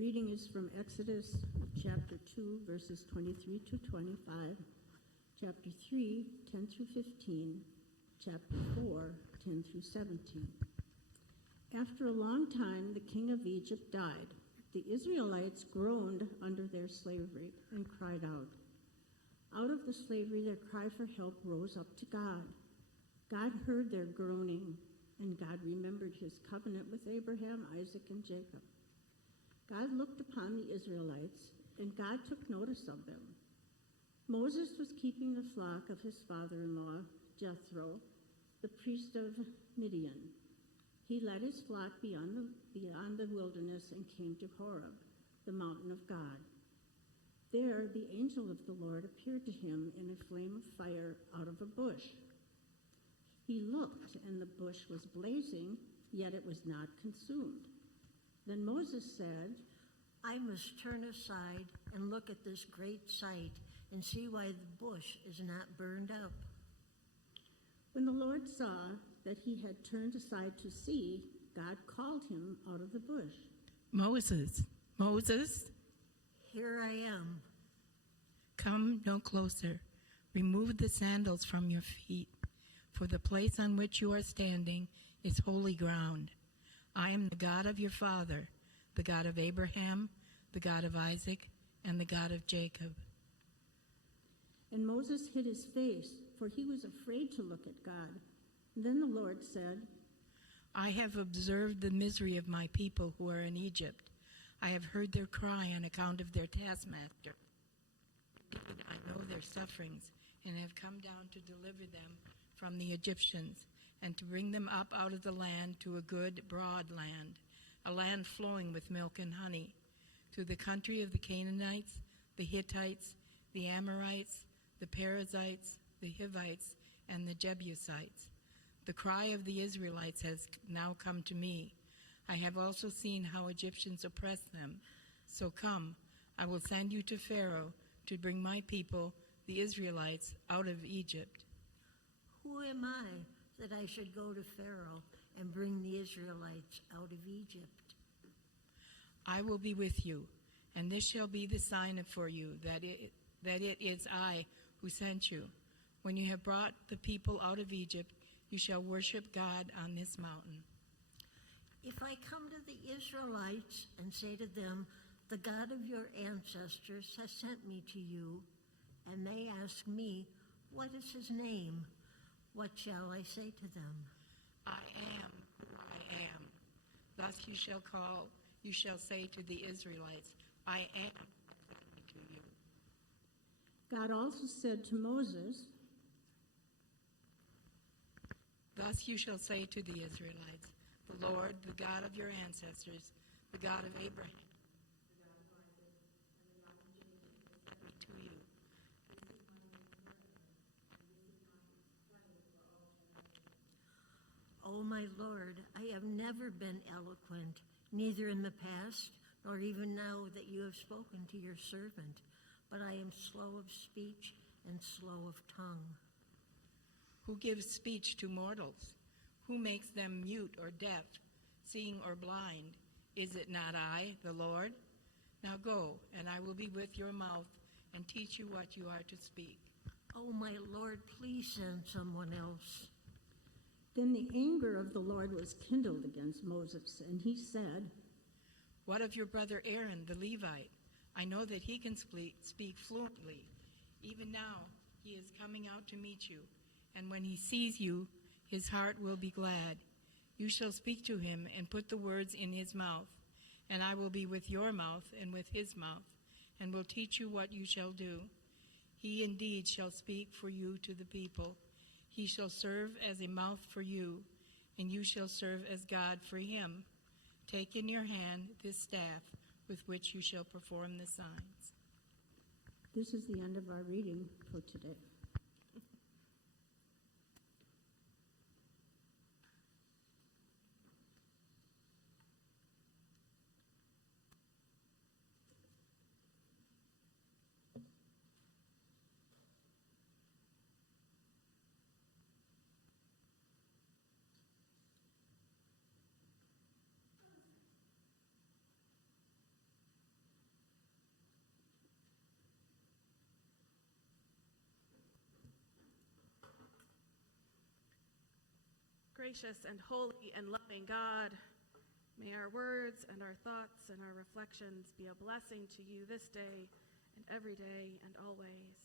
reading is from Exodus chapter 2, verses 23 to 25, chapter 3, 10 through 15, chapter 4, 10 through 17. After a long time, the king of Egypt died. The Israelites groaned under their slavery and cried out. Out of the slavery, their cry for help rose up to God. God heard their groaning, and God remembered his covenant with Abraham, Isaac, and Jacob. God looked upon the Israelites, and God took notice of them. Moses was keeping the flock of his father-in-law, Jethro, the priest of Midian. He led his flock beyond the wilderness and came to Horeb, the mountain of God. There the angel of the Lord appeared to him in a flame of fire out of a bush. He looked, and the bush was blazing, yet it was not consumed. Then Moses said, I must turn aside and look at this great sight and see why the bush is not burned up. When the Lord saw that he had turned aside to see, God called him out of the bush. Moses, Moses. Here I am. Come no closer. Remove the sandals from your feet, for the place on which you are standing is holy ground. I am the God of your father, the God of Abraham, the God of Isaac, and the God of Jacob. And Moses hid his face, for he was afraid to look at God. And then the Lord said, I have observed the misery of my people who are in Egypt. I have heard their cry on account of their taskmaster. I know their sufferings, and have come down to deliver them from the Egyptians, and to bring them up out of the land to a good, broad land, a land flowing with milk and honey, to the country of the Canaanites, the Hittites, the Amorites, the Perizzites, the Hivites, and the Jebusites. The cry of the Israelites has now come to me. I have also seen how Egyptians oppress them. So come, I will send you to Pharaoh to bring my people, the Israelites, out of Egypt. Who am I that I should go to Pharaoh and bring the Israelites out of Egypt? I will be with you, and this shall be the sign for you that it is I who sent you. When you have brought the people out of Egypt, you shall worship God on this mountain. If I come to the Israelites and say to them, the God of your ancestors has sent me to you, and they ask me, what is his name? What shall I say to them? I am who I am. Thus you shall say to the Israelites, I am to you. God also said to Moses, Thus you shall say to the Israelites, the Lord, the God of your ancestors, the God of Abraham, the God of Isaac, and the God of Jacob, sent me to you. O my Lord, I have never been eloquent, neither in the past, nor even now that you have spoken to your servant, but I am slow of speech and slow of tongue. Who gives speech to mortals? Who makes them mute or deaf, seeing or blind? Is it not I, the Lord? Now go, and I will be with your mouth and teach you what you are to speak. Oh, my Lord, please send someone else. Then the anger of the Lord was kindled against Moses, and he said, What of your brother Aaron, the Levite? I know that he can speak fluently. Even now he is coming out to meet you, and when he sees you, his heart will be glad. You shall speak to him and put the words in his mouth, and I will be with your mouth and with his mouth, and will teach you what you shall do. He indeed shall speak for you to the people. He shall serve as a mouth for you, and you shall serve as God for him. Take in your hand this staff with which you shall perform the signs. This is the end of our reading for today. Gracious and holy and loving God, may our words and our thoughts and our reflections be a blessing to you this day and every day and always.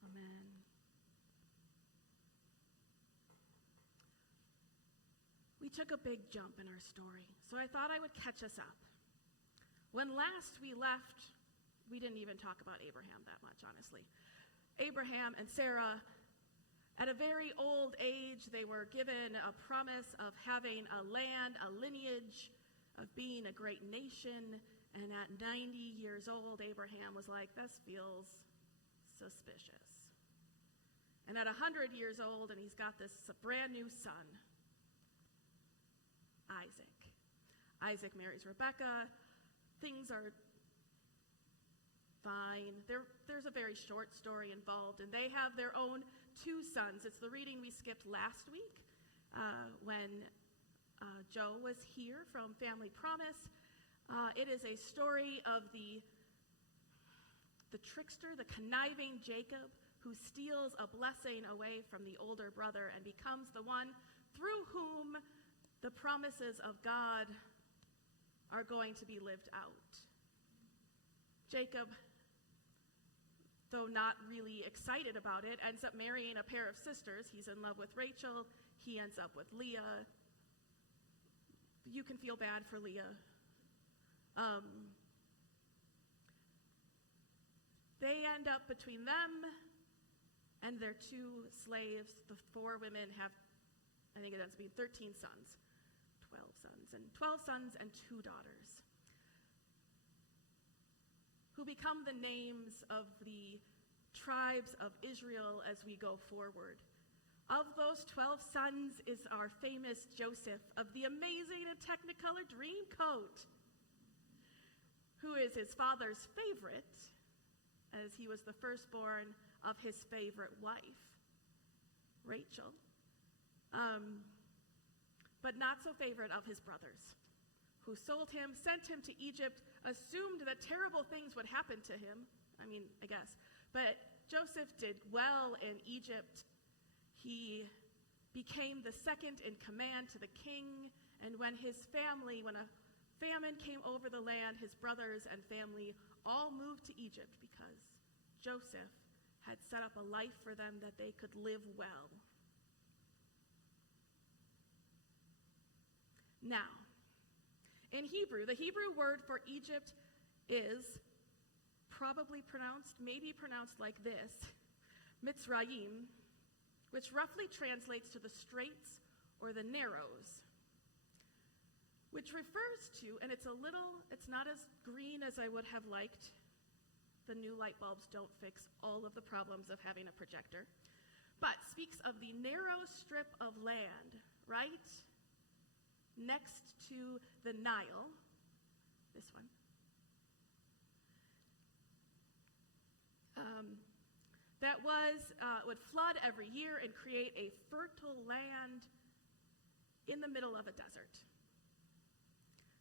Amen. We took a big jump in our story, so I thought I would catch us up. When last we left, we didn't even talk about Abraham that much, honestly. Abraham and Sarah, at a very old age, they were given a promise of having a land, a lineage, of being a great nation. And at 90 years old, Abraham was like, this feels suspicious. And at 100 years old, and he's got this brand new son, Isaac. Isaac marries Rebecca. Things are fine. There's a very short story involved, and they have their own 2 sons. It's the reading we skipped last week when Joe was here from Family Promise. It is a story of the trickster, the conniving Jacob, who steals a blessing away from the older brother and becomes the one through whom the promises of God are going to be lived out. Jacob, though not really excited about it, ends up marrying a pair of sisters. He's in love with Rachel. He ends up with Leah. You can feel bad for Leah. They end up between them and their 2 slaves. The 4 women have, I think it ends up being 13 sons, 12 sons and 2 daughters, who become the names of the tribes of Israel as we go forward. Of those 12 sons is our famous Joseph of the amazing and technicolor dream coat, who is his father's favorite, as he was the firstborn of his favorite wife, Rachel, but not so favorite of his brothers, who sold him, sent him to Egypt, assumed that terrible things would happen to him. I mean, I guess. But Joseph did well in Egypt. He became the second in command to the king, and when a famine came over the land, his brothers and family all moved to Egypt because Joseph had set up a life for them that they could live well. Now, in Hebrew, the Hebrew word for Egypt is maybe pronounced like this, Mitzrayim, which roughly translates to the straits or the narrows, which refers to, and it's not as green as I would have liked. The new light bulbs don't fix all of the problems of having a projector, but speaks of the narrow strip of land, right next to the Nile, this one, that would flood every year and create a fertile land in the middle of a desert.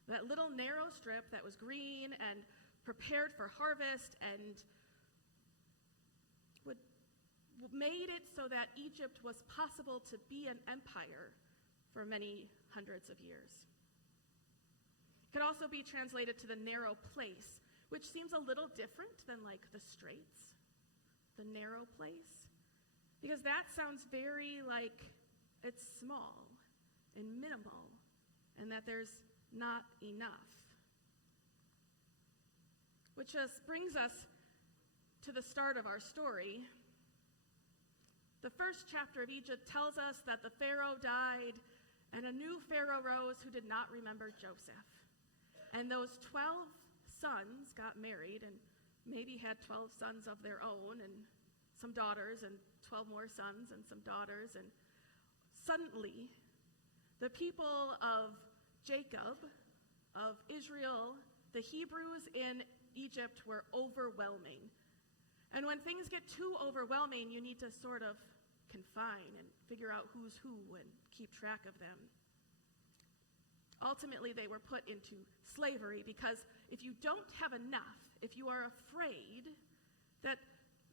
That little narrow strip that was green and prepared for harvest and made it so that Egypt was possible to be an empire for many hundreds of years. It could also be translated to the narrow place, which seems a little different than like the straits, the narrow place, because that sounds very like it's small and minimal and that there's not enough. Which just brings us to the start of our story. The first chapter of Egypt tells us that the Pharaoh died and a new Pharaoh rose who did not remember Joseph. And those 12 sons got married and maybe had 12 sons of their own and some daughters and 12 more sons and some daughters. And suddenly, the people of Jacob, of Israel, the Hebrews in Egypt were overwhelming. And when things get too overwhelming, you need to sort of confine and figure out who's who and keep track of them. Ultimately, they were put into slavery because if you don't have enough, if you are afraid that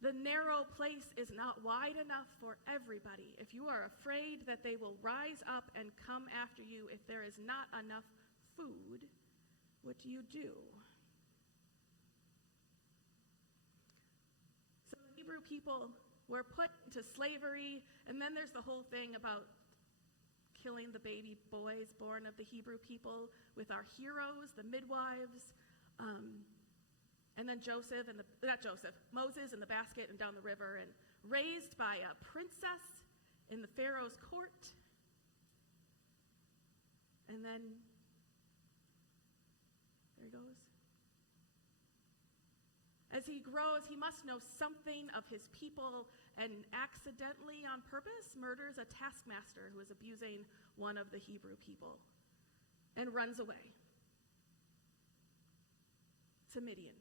The narrow place is not wide enough for everybody. If you are afraid that they will rise up and come after you if there is not enough food, what do you do? So the Hebrew people were put into slavery, and then there's the whole thing about killing the baby boys born of the Hebrew people with our heroes, the midwives, and then Moses in the basket and down the river, and raised by a princess in the Pharaoh's court. And then, there he goes. As he grows, he must know something of his people, and accidentally, on purpose, murders a taskmaster who is abusing one of the Hebrew people and runs away to Midian.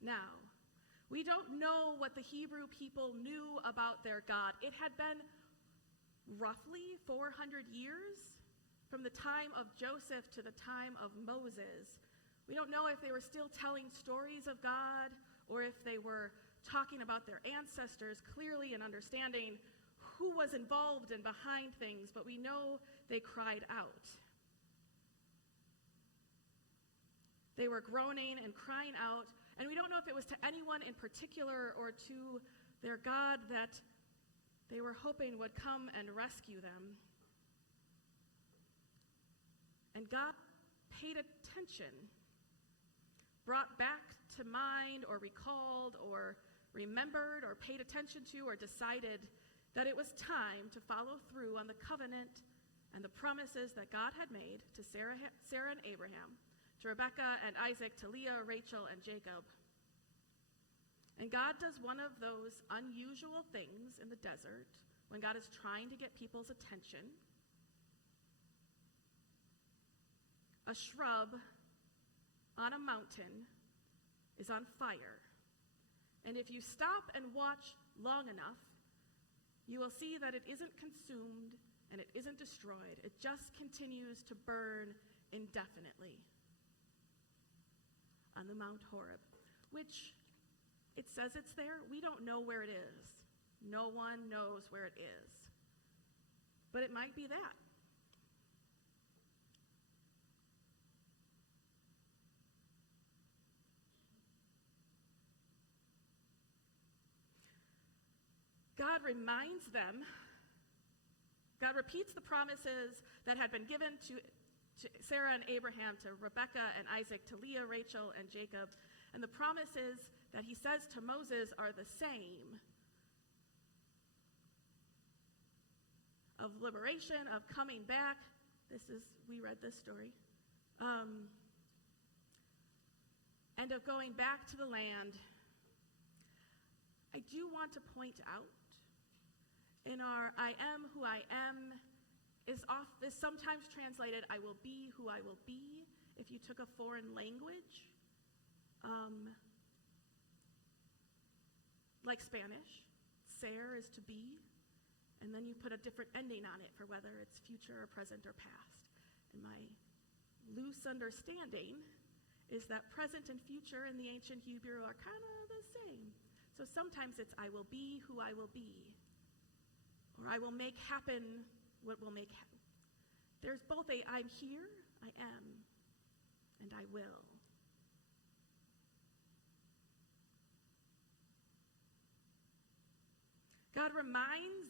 Now, we don't know what the Hebrew people knew about their God. It had been roughly 400 years from the time of Joseph to the time of Moses. We don't know if they were still telling stories of God or if they were talking about their ancestors clearly and understanding who was involved and behind things, but we know they cried out. They were groaning and crying out, and we don't know if it was to anyone in particular or to their God that they were hoping would come and rescue them. And God paid attention, brought back to mind or recalled or remembered or paid attention to or decided that it was time to follow through on the covenant and the promises that God had made to Sarah and Abraham, to Rebekah and Isaac, to Leah, Rachel, and Jacob. And God does one of those unusual things in the desert when God is trying to get people's attention. A shrub on a mountain is on fire. And if you stop and watch long enough, you will see that it isn't consumed and it isn't destroyed. It just continues to burn indefinitely on the Mount Horeb, which it says it's there. We don't know where it is. No one knows where it is. But it might be that. God reminds them, God repeats the promises that had been given to Sarah and Abraham, to Rebekah and Isaac, to Leah, Rachel, and Jacob. And the promises that he says to Moses are the same: of liberation, of coming back. We read this story. And of going back to the land. I do want to point out, in our I am who I am is sometimes translated I will be who I will be if you took a foreign language, like Spanish. Ser is to be, and then you put a different ending on it for whether it's future or present or past. And my loose understanding is that present and future in the ancient Hebrew are kind of the same. So sometimes it's I will be who I will be, or I will make happen what will make happen. There's both a I'm here, I am, and I will. God reminds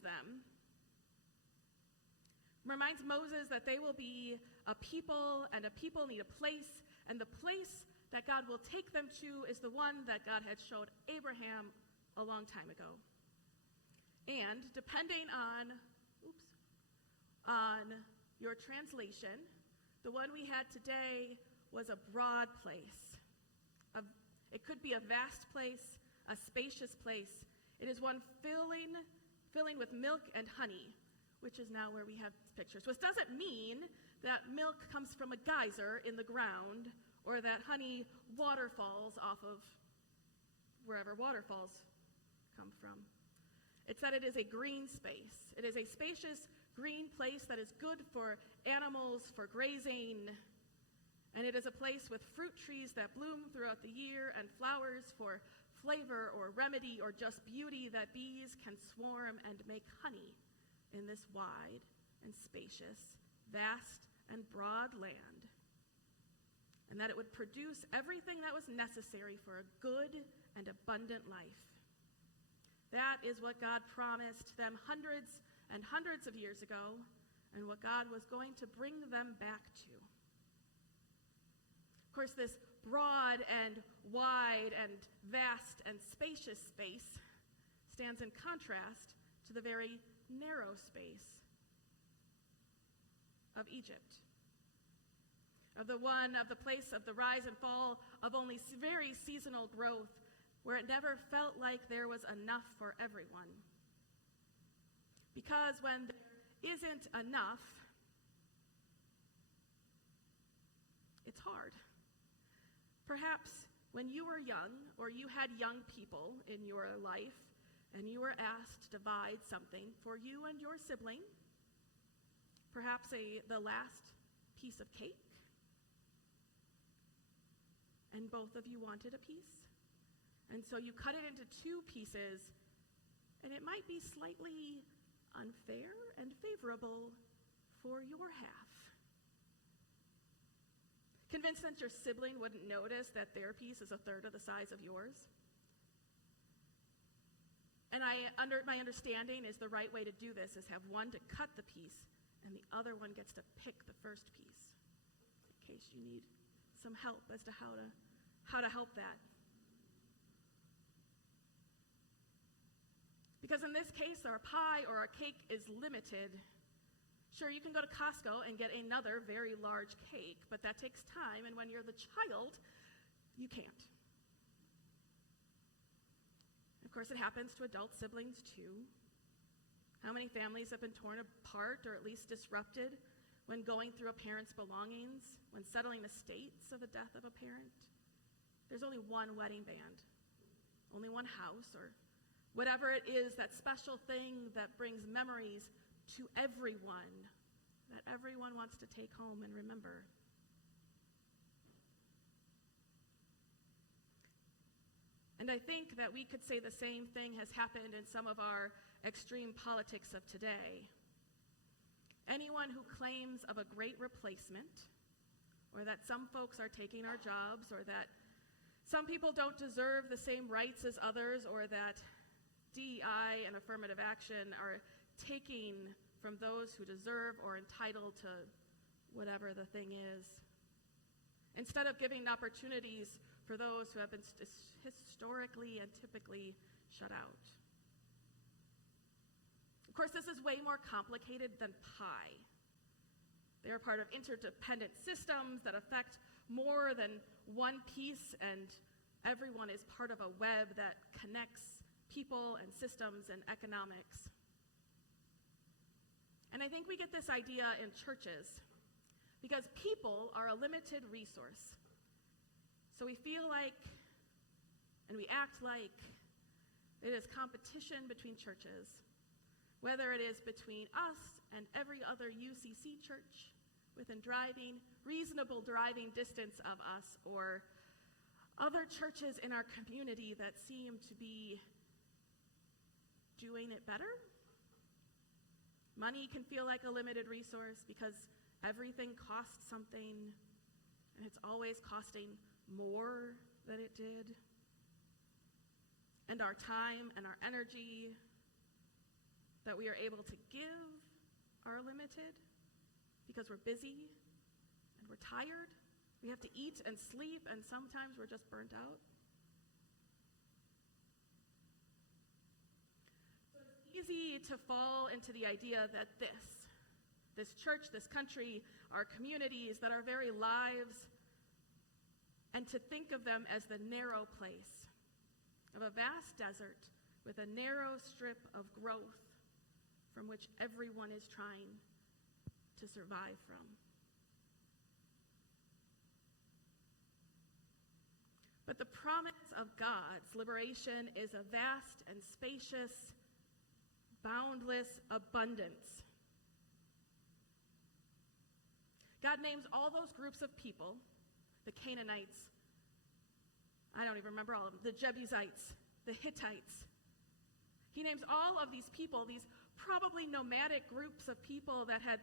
Moses that they will be a people, and a people need a place, and the place that God will take them to is the one that God had showed Abraham a long time ago. And depending on your translation, the one we had today was a broad place. It could be a vast place, a spacious place. It is one filling with milk and honey, which is now where we have pictures. Which doesn't mean that milk comes from a geyser in the ground, or that honey waterfalls off of wherever waterfalls come from. It's that it is a green space. It is a spacious green place that is good for animals, for grazing, and it is a place with fruit trees that bloom throughout the year and flowers for flavor or remedy or just beauty, that bees can swarm and make honey in this wide and spacious, vast and broad land, and that it would produce everything that was necessary for a good and abundant life. That is what God promised them hundreds and hundreds of years ago, and what God was going to bring them back to. Of course, this broad and wide and vast and spacious space stands in contrast to the very narrow space of Egypt, of the place of the rise and fall of only very seasonal growth, where it never felt like there was enough for everyone. Because when there isn't enough, it's hard. Perhaps when you were young, or you had young people in your life, and you were asked to divide something for you and your sibling, perhaps the last piece of cake, and both of you wanted a piece, and so you cut it into two pieces, and it might be slightly unfair and favorable for your half. Convinced that your sibling wouldn't notice that their piece is a third of the size of yours? And my understanding is the right way to do this is have one to cut the piece, and the other one gets to pick the first piece, in case you need some help as to how to help that. Because in this case, our pie or our cake is limited. Sure, you can go to Costco and get another very large cake, but that takes time, and when you're the child, you can't. Of course, it happens to adult siblings too. How many families have been torn apart or at least disrupted when going through a parent's belongings, when settling the states of the death of a parent? There's only one wedding band, only one house, or whatever it is, that special thing that brings memories to everyone, that everyone wants to take home and remember. And I think that we could say the same thing has happened in some of our extreme politics of today. Anyone who claims of a great replacement, or that some folks are taking our jobs, or that some people don't deserve the same rights as others, or that DEI and affirmative action are taking from those who deserve or entitled to whatever the thing is, instead of giving opportunities for those who have been historically and typically shut out. Of course, this is way more complicated than pie. They are part of interdependent systems that affect more than one piece, and everyone is part of a web that connects people and systems and economics. And I think we get this idea in churches because people are a limited resource. So we feel like, and we act like, it is competition between churches, whether it is between us and every other UCC church within reasonable driving distance of us, or other churches in our community that seem to be doing it better. Money can feel like a limited resource because everything costs something, and it's always costing more than it did. And our time and our energy that we are able to give are limited because we're busy and we're tired. We have to eat and sleep, and sometimes we're just burnt out. So it's easy to fall into the idea that this church, this country, our communities, that our very lives, and to think of them as the narrow place of a vast desert with a narrow strip of growth from which everyone is trying to survive from. But the promise of God's liberation is a vast and spacious, boundless abundance. God names all those groups of people the Canaanites, I don't even remember all of them, the Jebusites, the Hittites. He names all of these people, these probably nomadic groups of people that had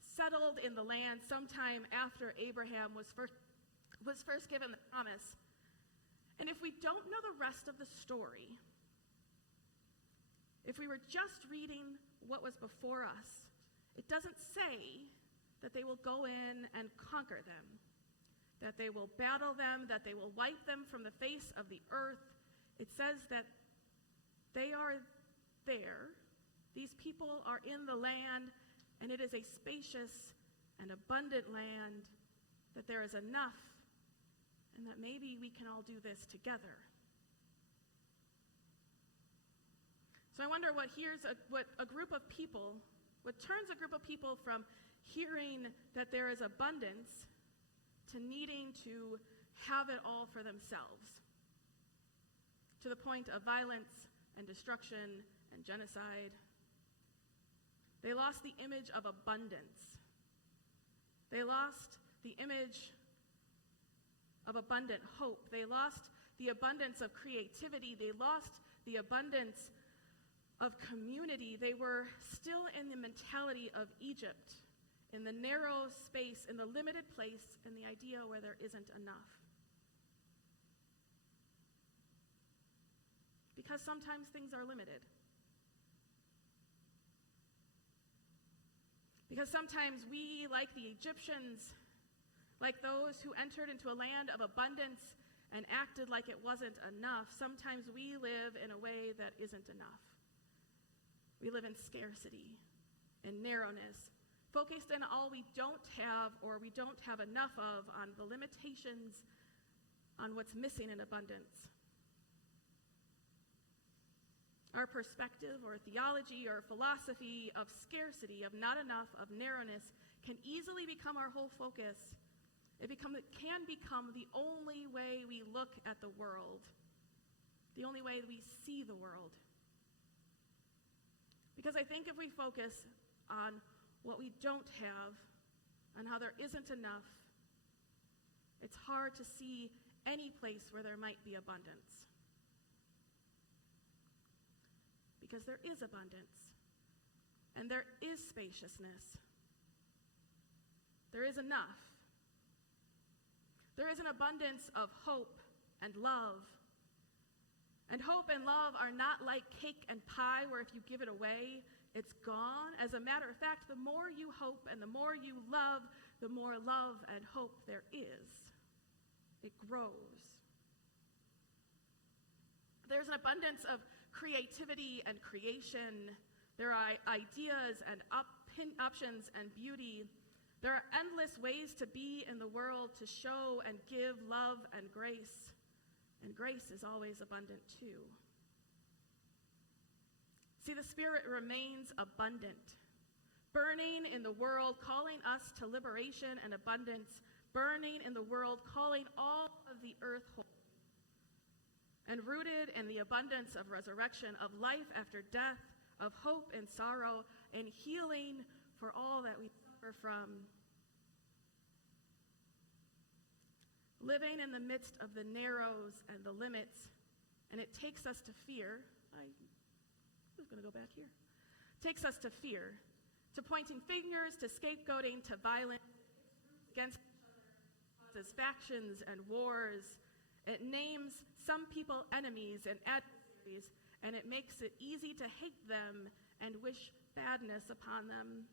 settled in the land sometime after Abraham was first given the promise. And if we don't know the rest of the story, if we were just reading what was before us, it doesn't say that they will go in and conquer them, that they will battle them, that they will wipe them from the face of the earth. It says that they are there. These people are in the land, and it is a spacious and abundant land, that there is enough, and that maybe we can all do this together. So I wonder what a group of people, what turns a group of people from hearing that there is abundance to needing to have it all for themselves, to the point of violence and destruction and genocide. They lost the image of abundance. They lost the image of abundant hope. They lost the abundance of creativity. They lost the abundance of community. They were still in the mentality of Egypt, in the narrow space, in the limited place, in the idea where there isn't enough. Because sometimes things are limited. Because sometimes we, like the Egyptians, like those who entered into a land of abundance and acted like it wasn't enough, sometimes we live in a way that isn't enough. We live in scarcity and narrowness, focused in all we don't have or we don't have enough of, on the limitations, on what's missing in abundance. Our perspective or theology or philosophy of scarcity, of not enough, of narrowness, can easily become our whole focus. It can become the only way we look at the world, the only way we see the world. Because I think if we focus on what we don't have, on how there isn't enough, it's hard to see any place where there might be abundance. Because there is abundance, and there is spaciousness. There is enough. There is an abundance of hope and love. And hope and love are not like cake and pie, where if you give it away, it's gone. As a matter of fact, the more you hope and the more you love, the more love and hope there is. It grows. There's an abundance of creativity and creation. There are ideas and options and beauty. There are endless ways to be in the world, to show and give love and grace. And grace is always abundant too. See, the Spirit remains abundant, burning in the world, calling us to liberation and abundance, burning in the world, calling all of the earth whole, and rooted in the abundance of resurrection, of life after death, of hope and sorrow, and healing for all that we suffer from. Living in the midst of the narrows and the limits, and it takes us to fear. I was going to go back here. Takes us to fear, to pointing fingers, to scapegoating, to violence against each other, causes factions and wars. It names some people enemies and adversaries, and it makes it easy to hate them and wish badness upon them.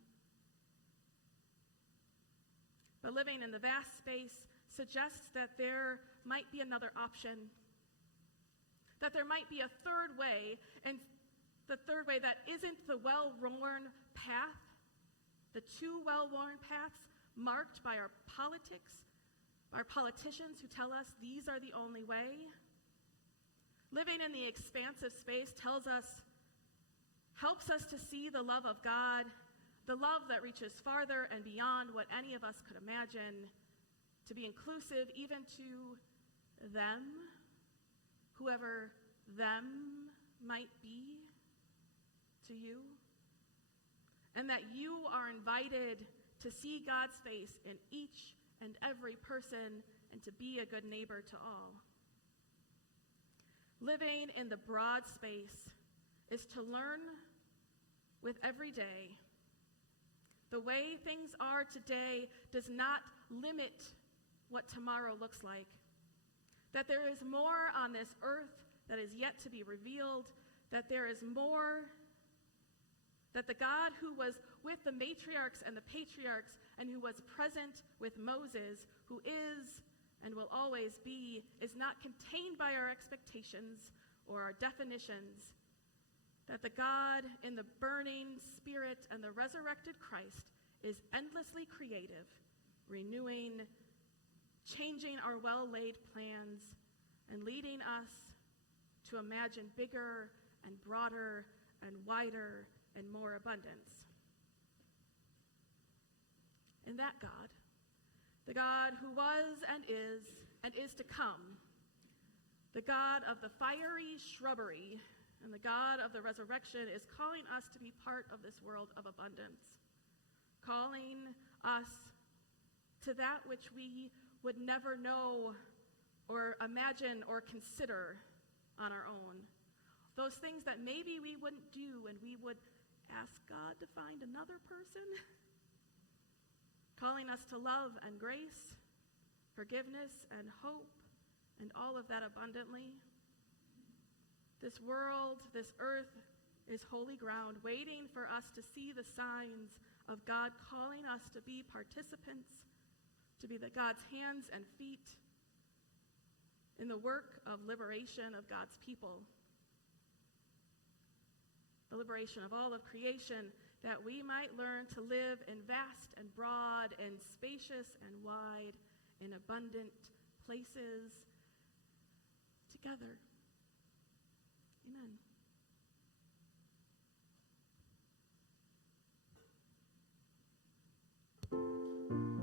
But living in the vast space suggests that there might be another option, that there might be a third way, and the third way that isn't the well-worn path, the two well-worn paths marked by our politics, our politicians who tell us these are the only way. Living in the expansive space helps us to see the love of God, the love that reaches farther and beyond what any of us could imagine, to be inclusive even to them, whoever them might be to you, and that you are invited to see God's face in each and every person and to be a good neighbor to all. Living in the broad space is to learn with every day. The way things are today does not limit what tomorrow looks like. That there is more on this earth that is yet to be revealed, that there is more, that the God who was with the matriarchs and the patriarchs and who was present with Moses, who is and will always be, is not contained by our expectations or our definitions, that the God in the burning Spirit and the resurrected Christ is endlessly creative, renewing, changing our well-laid plans, and leading us to imagine bigger and broader and wider and more abundance. And that God, the God who was and is to come, the God of the fiery shrubbery and the God of the resurrection, is calling us to be part of this world of abundance, calling us to that which we would never know or imagine or consider on our own. Those things that maybe we wouldn't do, and we would ask God to find another person. Calling us to love and grace, forgiveness and hope, and all of that abundantly. This world, this earth, is holy ground, waiting for us to see the signs of God calling us to be participants, to be God's hands and feet in the work of liberation of God's people. The liberation of all of creation, that we might learn to live in vast and broad and spacious and wide and abundant places together. Amen.